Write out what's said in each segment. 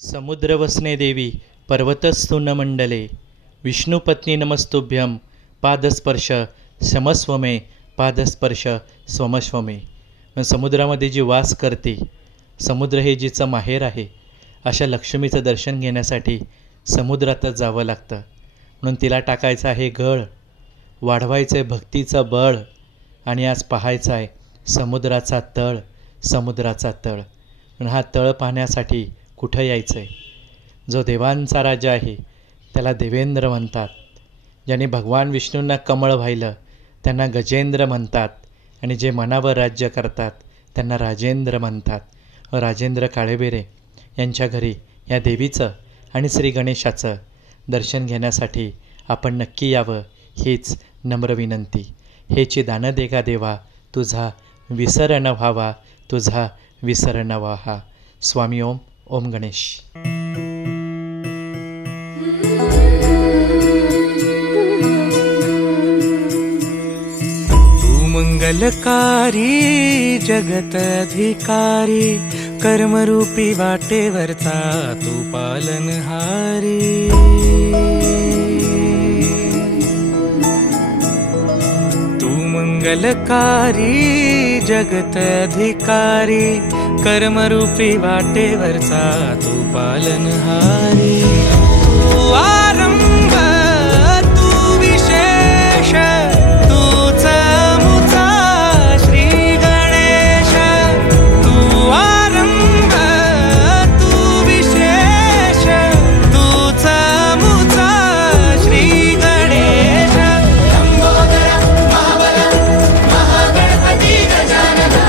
समुद्रवसने देवी पर्वतस्थु न मंडले विष्णुपत्नी नमस्तुभ्यं पादस्पर्श क्षमस्व मे पादस्पर्श स्वमस्व मे. समुद्रामध्ये जी वास करते, समुद्र हे जिचं माहेर आहे, अशा लक्ष्मीचं दर्शन घेण्यासाठी समुद्रातच जावं लागतं. म्हणून तिला टाकायचं आहे गळ, वाढवायचं आहे भक्तीचं बळ आणि आज पाहायचं आहे समुद्राचा तळ, समुद्राचा तळ. म्हणून हा तळ पाहण्यासाठी कुठं यायचं आहे? जो देवांचा राजा आहे त्याला देवेंद्र म्हणतात. ज्याने भगवान विष्णूंना कमळ वाहिलं त्यांना गजेंद्र म्हणतात आणि जे मनावर राज्य करतात त्यांना राजेंद्र म्हणतात. राजेंद्र काळेबेरे यांच्या घरी या देवीचं आणि श्री गणेशाचं दर्शन घेण्यासाठी आपण नक्की यावं हीच नम्र विनंती. हेची दान देगा देवा, तुझा विसर न व्हावा, तुझा विसर न व्हावा. स्वामी ओम. ओम गणेश. तू मंगलकारी जगत अधिकारी, कर्मरूपी वाटेवरचा तू पालनहारी. तू मंगलकारी जगत अधिकारी, कर्मरूपी वाटेवरचा तू पालनहारी. तू आरंभ तू विशेष, तूच मुचा श्री गणेश. तू आरंभ तू विशेष, तूच मुचा श्री गणेश. लंबोदर महाबल महागणपती गजानना,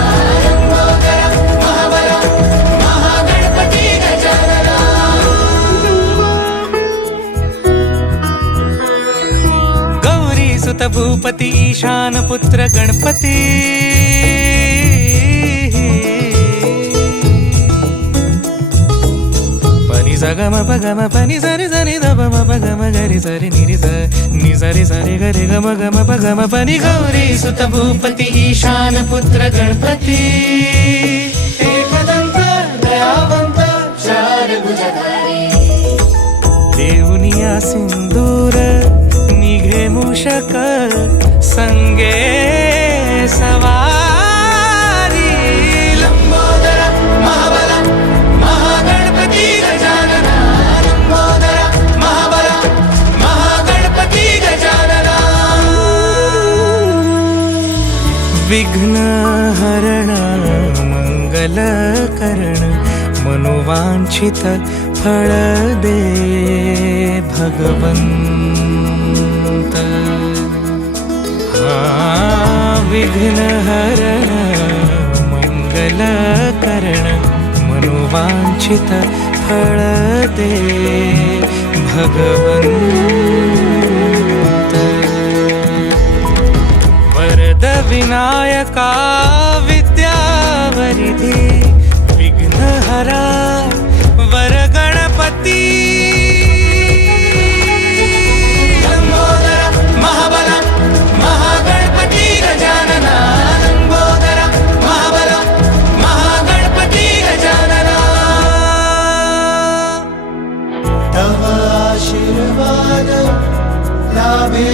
सुत भूपती ईशान पुत्र गणपती. पनि सगम पगम पनि सरि सरि ध म पगम गरि सरि निरि स नि सरि सरि गरि गम गम पगम पनि. गौरी सुत भूपती ईशान पुत्र गणपती. एकदंत दयावंत चार भुजधारी, देऊनिया सिंदूर निघे मूषक संगे सवारी. लंबोदर महाबल महागणपती गजानना, लंबोदर महाबल महागणपती गजानना. विघ्न हरण मंगल करण, मनोवांछित फळ दे भगवंत. विघ्न हरण मंगल करण, मनोवांछित फळ दे भगवंत. वरद विनायका विद्यावरिधी, विघ्नहरा वर गणपती. आशीर्वाद लाभे